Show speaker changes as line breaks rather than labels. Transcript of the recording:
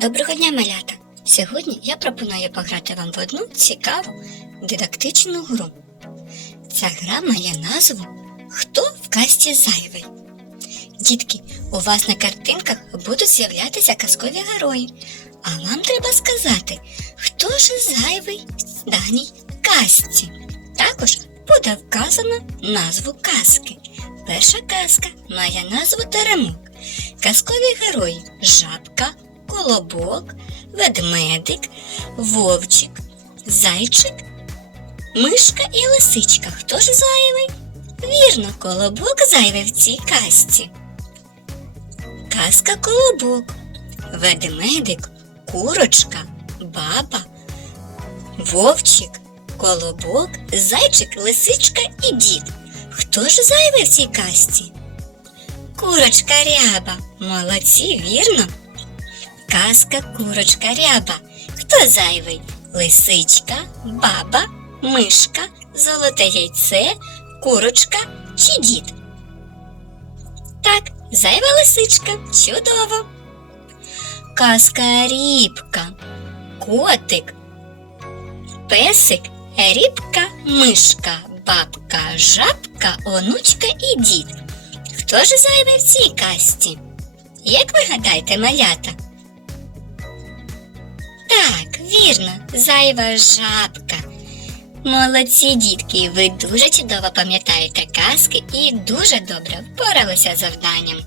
Доброго дня, малята! Сьогодні я пропоную пограти вам в одну цікаву дидактичну гру. Ця гра має назву Хто в касті зайвий? Дітки, у вас на картинках будуть з'являтися казкові герої, а вам треба сказати, хто ж зайвий в даній казці. Також буде вказано назву казки. Перша казка має назву Теремок. Казкові герої жабка, колобок, ведмедик, вовчик, зайчик, мишка і лисичка. Хто ж зайвий? Вірно, колобок зайвий в цій казці. Казка колобок, ведмедик, курочка, баба, вовчик, колобок, зайчик, лисичка і дід. Хто ж зайвий в цій казці? Курочка ряба. Молодці, вірно? Казка курочка ряба. Хто зайвий? Лисичка, баба, мишка, золоте яйце, курочка чи дід? Так, зайва лисичка. Чудово. Казка рібка. Котик. Песик, рібка, мишка, бабка, жабка, онучка і дід. Хто ж зайвий в цій касті? Як ви гадаєте, малята? Вірно, зайва жабка. Молодці дітки, ви дуже чудово пам'ятаєте казки і дуже добре впоралися з завданням.